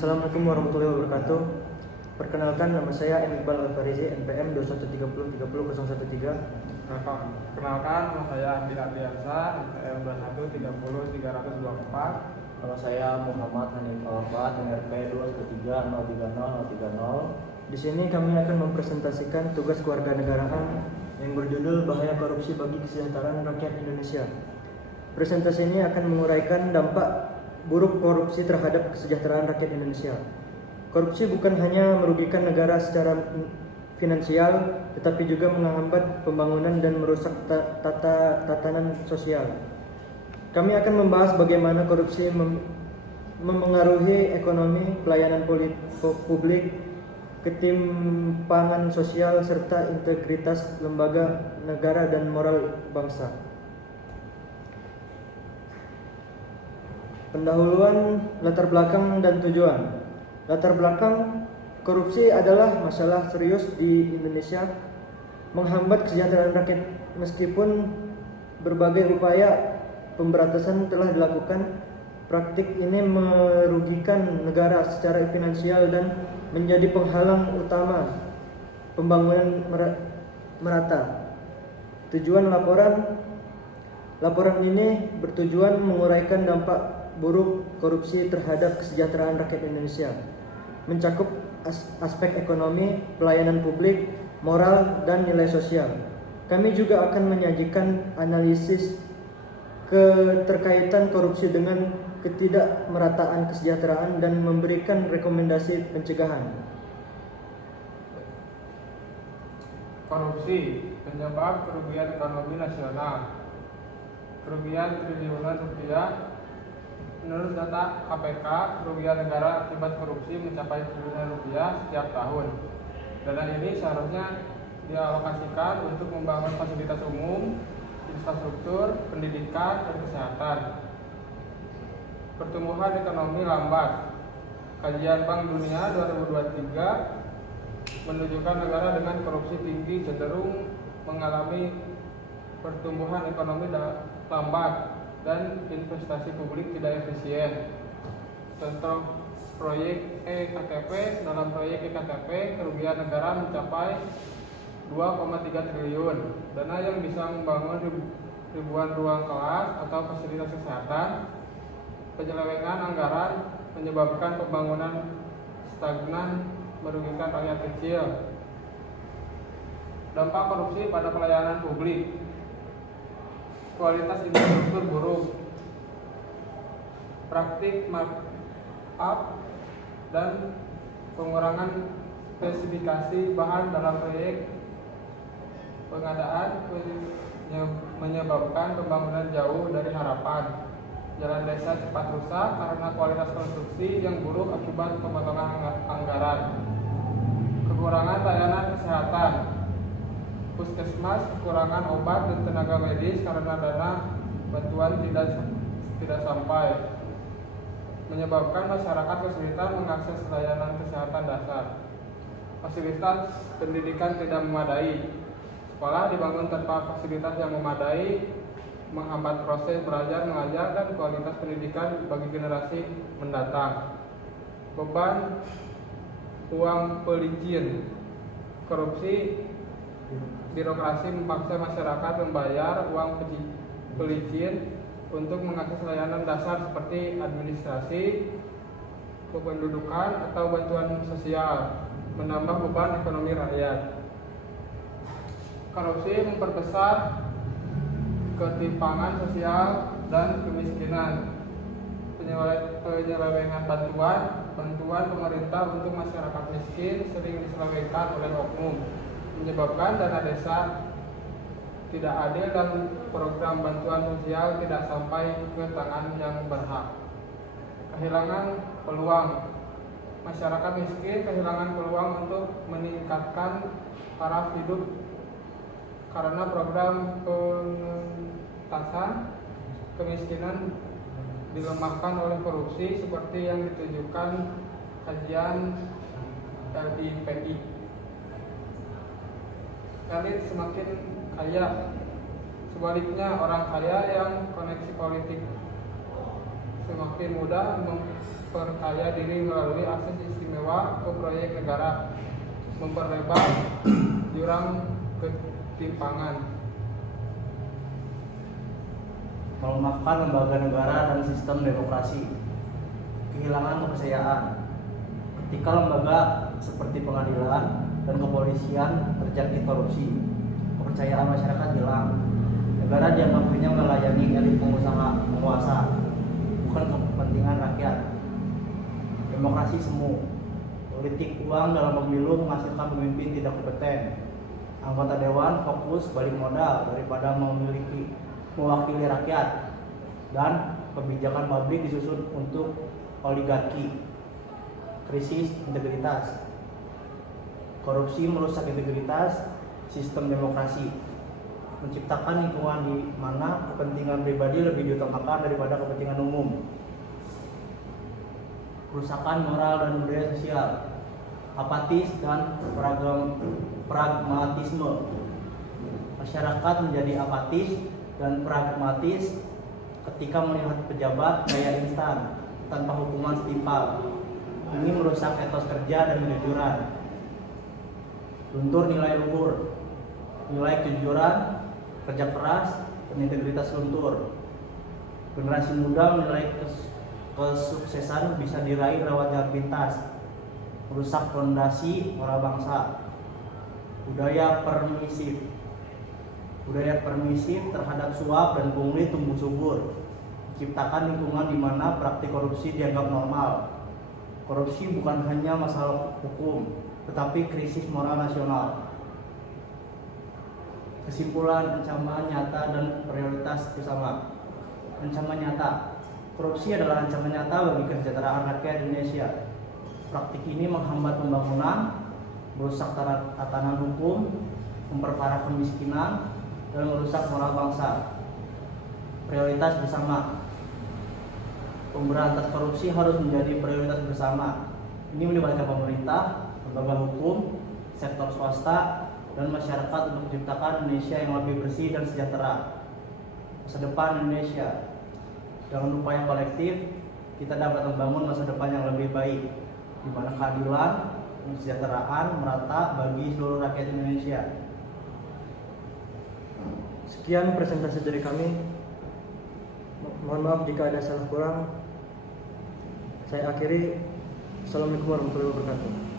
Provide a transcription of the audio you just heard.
Assalamualaikum warahmatullahi wabarakatuh. Perkenalkan, nama saya M. Iqbal Al-Farizi, NPM 21303013. Kenalkan, nama saya Andi Adriansa, NPM 21300324. Nama saya Muhammad Hanif Al-Fat, NRP 213030030. Di sini kami akan mempresentasikan tugas kewarganegaraan yang berjudul Bahaya Korupsi bagi Kesejahteraan Rakyat Indonesia. Presentasi ini akan menguraikan dampak buruk korupsi terhadap kesejahteraan rakyat Indonesia. Korupsi bukan hanya merugikan negara secara finansial, tetapi juga menghambat pembangunan dan merusak tatanan sosial. Kami akan membahas bagaimana korupsi memengaruhi ekonomi, pelayanan publik, ketimpangan sosial, serta integritas lembaga negara dan moral bangsa. Pendahuluan, latar belakang, dan tujuan. Latar belakang, korupsi adalah masalah serius di Indonesia, menghambat kesejahteraan rakyat. Meskipun berbagai upaya pemberantasan telah dilakukan, praktik ini merugikan negara secara finansial dan menjadi penghalang utama pembangunan merata. Tujuan laporan ini bertujuan menguraikan dampak buruk korupsi terhadap kesejahteraan rakyat Indonesia, mencakup aspek ekonomi, pelayanan publik, moral, dan nilai sosial. Kami juga akan menyajikan analisis keterkaitan korupsi dengan ketidakmerataan kesejahteraan dan memberikan rekomendasi pencegahan. Korupsi penyebab kerugian ekonomi nasional. Kerugian triliunan rupiah. Menurut data KPK, kerugian negara akibat korupsi mencapai triliunan rupiah setiap tahun. Dana ini seharusnya dialokasikan untuk membangun fasilitas umum, infrastruktur, pendidikan, dan kesehatan. Pertumbuhan ekonomi lambat. Kajian Bank Dunia 2023 menunjukkan negara dengan korupsi tinggi cenderung mengalami pertumbuhan ekonomi lambat dan investasi publik tidak efisien. Contoh proyek EKTP. Dalam proyek EKTP, kerugian negara mencapai 2,3 triliun. Dana yang bisa membangun ribuan ruang kelas atau fasilitas kesehatan. Penyelewengan anggaran menyebabkan pembangunan stagnan, merugikan rakyat kecil. Dampak korupsi pada pelayanan publik. Kualitas infrastruktur buruk, praktik markup, dan pengurangan spesifikasi bahan dalam proyek pengadaan menyebabkan pembangunan jauh dari harapan. Jalan desa cepat rusak karena kualitas konstruksi yang buruk akibat pemotongan anggaran. Kekurangan layanan kesehatan. Puskesmas kekurangan obat dan tenaga medis karena dana bantuan tidak sampai, menyebabkan masyarakat kesulitan mengakses layanan kesehatan dasar. Fasilitas pendidikan tidak memadai. Sekolah dibangun tanpa fasilitas yang memadai, menghambat proses belajar mengajar dan kualitas pendidikan bagi generasi mendatang. Beban uang pelicin. Korupsi. Birokrasi memaksa masyarakat membayar uang pelicin untuk mengakses layanan dasar seperti administrasi, kependudukan, atau bantuan sosial, menambah beban ekonomi rakyat. Korupsi memperbesar ketimpangan sosial dan kemiskinan. Penyelewengan bantuan pemerintah untuk masyarakat miskin sering diselewengkan oleh oknum, menyebabkan dana desa tidak adil dan program bantuan sosial tidak sampai ke tangan yang berhak. Kehilangan peluang. Masyarakat miskin kehilangan peluang untuk meningkatkan taraf hidup karena program penuntasan kemiskinan dilemahkan oleh korupsi seperti yang ditunjukkan kajian LIPI. Elit semakin kaya. Sebaliknya, orang kaya yang koneksi politik semakin mudah memperkaya diri melalui akses istimewa ke proyek negara, memperlebar jurang ketimpangan, melemahkan lembaga negara dan sistem demokrasi, kehilangan kepercayaan. Ketika lembaga seperti pengadilan dan kepolisian terjangkit korupsi, kepercayaan masyarakat hilang. Negara dianggap hanya melayani elit penguasa, bukan kepentingan rakyat. Demokrasi semu. Politik uang dalam pemilu menghasilkan pemimpin tidak kompeten. Anggota dewan fokus balik modal daripada mewakili rakyat, dan kebijakan publik disusun untuk oligarki. Krisis integritas. Korupsi merusak integritas sistem demokrasi, menciptakan lingkungan di mana kepentingan pribadi lebih diutamakan daripada kepentingan umum. Kerusakan moral dan budaya sosial, apatis dan pragmatisme. Masyarakat menjadi apatis dan pragmatis ketika melihat pejabat gaya instan tanpa hukuman setimpal. Ini merusak etos kerja dan kejujuran. Luntur nilai luhur, nilai kejujuran, kerja keras, dan integritas luntur. Generasi muda menilai kesuksesan bisa diraih lewat jalan pintas, merusak fondasi moral bangsa. Budaya permisif terhadap suap dan pungli tumbuh subur, menciptakan lingkungan di mana praktik korupsi dianggap normal. Korupsi bukan hanya masalah hukum, tetapi krisis moral nasional. Kesimpulan, ancaman nyata dan prioritas bersama. Ancaman nyata. Korupsi adalah ancaman nyata bagi kesejahteraan rakyat Indonesia. Praktik ini menghambat pembangunan, merusak tatanan hukum, memperparah kemiskinan, dan merusak moral bangsa. Prioritas bersama. Pemberantasan korupsi harus menjadi prioritas bersama. Ini melibatkan pemerintah, lembaga hukum, sektor swasta, dan masyarakat untuk menciptakan Indonesia yang lebih bersih dan sejahtera. Masa depan Indonesia. Dengan upaya kolektif, kita dapat membangun masa depan yang lebih baik, di mana keadilan dan kesejahteraan merata bagi seluruh rakyat Indonesia. Sekian presentasi dari kami. Mohon maaf jika ada salah kurang. Saya akhiri. Assalamualaikum warahmatullahi wabarakatuh.